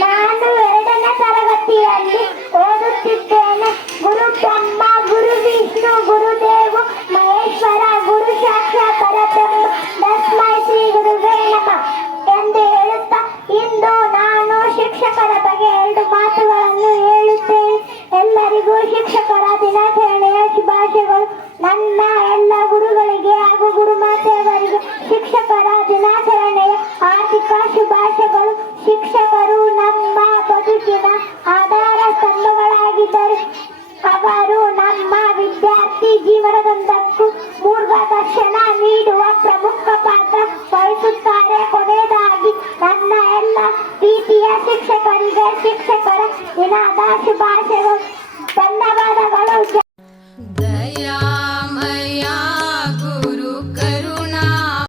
ನಾನು 2ನೇ ತರಗತಿಯಲ್ಲಿ ಓದುತ್ತಿದ್ದೇನೆ. ಗುರು ಬ್ರಹ್ಮ, ಗುರು ವಿಷ್ಣು, ಗುರುದೇವ ಮಹೇಶ್ವರ, ಗುರು ಸಾಕ್ಷಾತ್ ಪರಬ್ರಹ್ಮ, ತಸ್ಮೈ ಶ್ರೀ ಗುರುವೇ ನಮಃ ಎಂದು ಹೇಳುತ್ತಾ ಇಂದು ನಾನು ಶಿಕ್ಷಕರ ಬಗ್ಗೆ 2 ಮಾತುಗಳನ್ನು ಹೇಳುತ್ತೇನೆ. ಎಲ್ಲರಿಗೂ ಶಿಕ್ಷಕರ ದಿನಾಚರಣೆಯ ಶುಭಾಶಯಗಳು. ನನ್ನ ಎಲ್ಲ ಗುರುಗಳಿಗೆ ಹಾಗೂ ಗುರುಮಾತೆಯವರಿಗೆ ಶಿಕ್ಷಕರ ದಿನಾಚರಣೆಯ ಹಾರ್ದಿಕ ಶುಭಾಶಯಗಳು. ಶಿಕ್ಷಕರು ನಮ್ಮ ಬದುಕಿನ ಆಧಾರ ಸ್ತಂಭಗಳಾಗಿದ್ದರು. ಅವರು ನಮ್ಮ ವಿದ್ಯಾರ್ಥಿ ಜೀವನದುದ್ದಕ್ಕೂ ಮಾರ್ಗದರ್ಶನ ನೀಡುವ ಪ್ರಮುಖ ಪಾತ್ರ ವಹಿಸುತ್ತಾರೆ. ಕೊನೆಯದಾಗಿ ನನ್ನ ಎಲ್ಲ ಪ್ರೀತಿಯ ಶಿಕ್ಷಕರಿಗೆ ಶಿಕ್ಷಕರ ದಿನದ ಶುಭಾಶಯಗಳು.